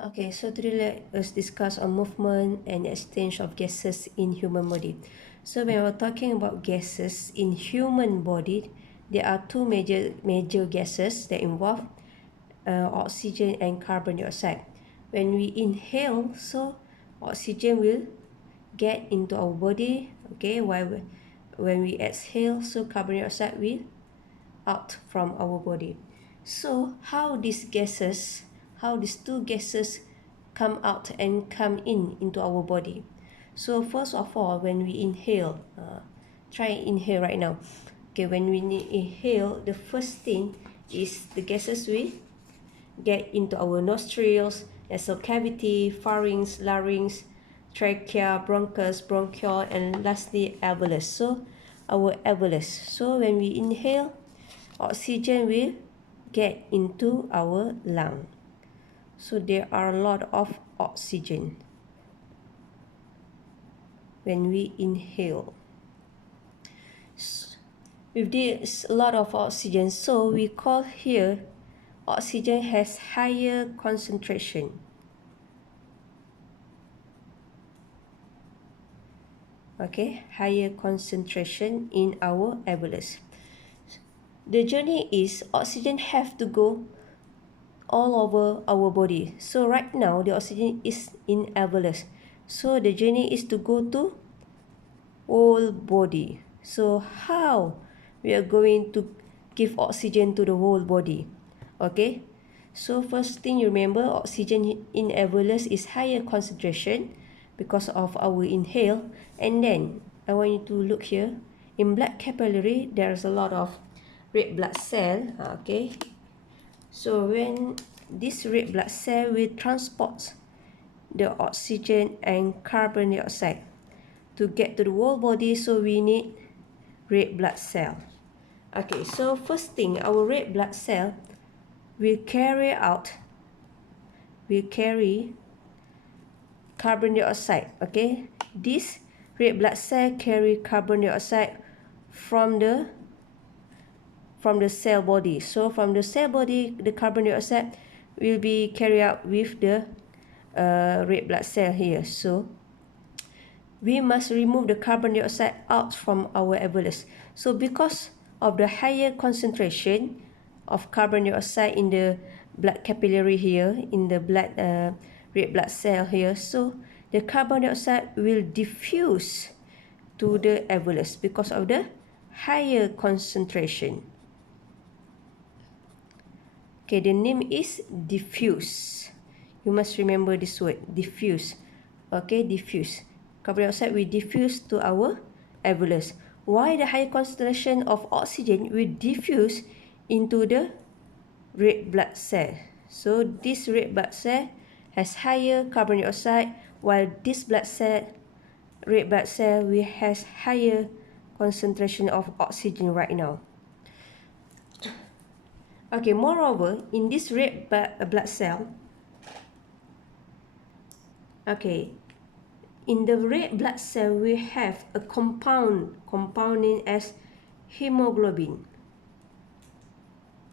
Okay, so today let us discuss on movement and exchange of gases in human body. So when we're talking about gases in human body, there are two major gases that involve oxygen and carbon dioxide. When we inhale, so oxygen will get into our body, okay, while when we exhale, so carbon dioxide will out from our body. So how these two gases come out and come in into our body. So first of all, when we inhale, try inhale right now. Okay, when we inhale, the first thing is the gases we get into our nostrils, nasal cavity, pharynx, larynx, trachea, bronchus, bronchiole, and lastly alveolus. So our alveolus. So when we inhale, oxygen will get into our lung. So there are a lot of oxygen when we inhale. With this a lot of oxygen, so we call here oxygen has higher concentration. Okay, higher concentration in our alveolus. The journey is oxygen have to go all over our body. So right now the oxygen is in alveolus. So the journey is to go to whole body. So how we are going to give oxygen to the whole body? Okay. So first thing you remember, oxygen in alveolus is higher concentration because of our inhale. And then I want you to look here. In blood capillary, there's a lot of red blood cell. Okay. So when this red blood cell will transport the oxygen and carbon dioxide to get to the whole body, so we need red blood cell. Okay, so first thing, our red blood cell will carry carbon dioxide. Okay, this red blood cell carry carbon dioxide from the cell body. So from the cell body, the carbon dioxide will be carried out with the red blood cell here. So we must remove the carbon dioxide out from our alveolus. So because of the higher concentration of carbon dioxide in the blood capillary here, in the red blood cell here, so the carbon dioxide will diffuse to the alveolus because of the higher concentration. Okay, the name is diffuse. You must remember this word, diffuse. Okay, diffuse. Carbon dioxide will diffuse to our alveolus. Why the high concentration of oxygen will diffuse into the red blood cell? So this red blood cell has higher carbon dioxide, while this red blood cell will has higher concentration of oxygen right now. Okay, moreover, in this red blood cell, okay, in the red blood cell, we have a compound named as hemoglobin.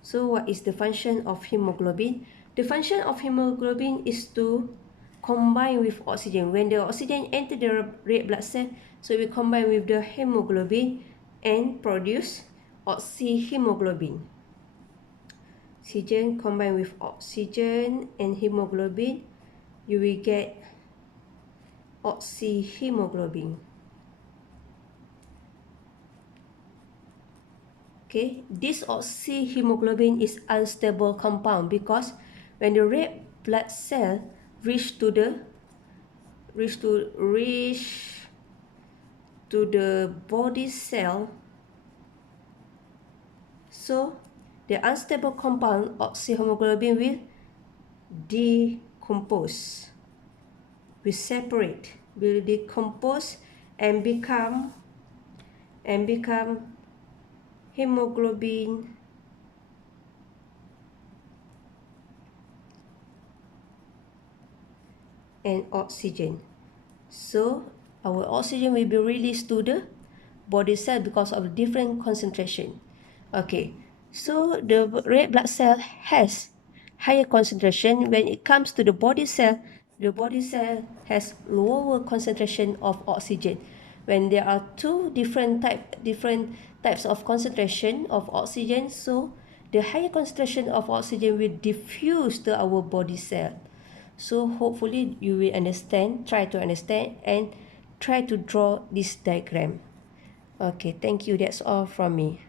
So what is the function of hemoglobin? The function of hemoglobin is to combine with oxygen. When the oxygen enter the red blood cell, so we combine with the hemoglobin and produce oxyhemoglobin. Oxygen combined with oxygen and hemoglobin, you will get oxyhemoglobin. Okay, this oxyhemoglobin is unstable compound because when the red blood cell reach to the body cell, so the unstable compound oxyhemoglobin will decompose, will separate, will decompose and become hemoglobin and oxygen. So our oxygen will be released to the body cell because of different concentration. Okay, so the red blood cell has higher concentration. When it comes to the body cell has lower concentration of oxygen. When there are two different types of concentration of oxygen, so the higher concentration of oxygen will diffuse to our body cell. So hopefully you will understand, try to understand and try to draw this diagram. Okay, thank you. That's all from me.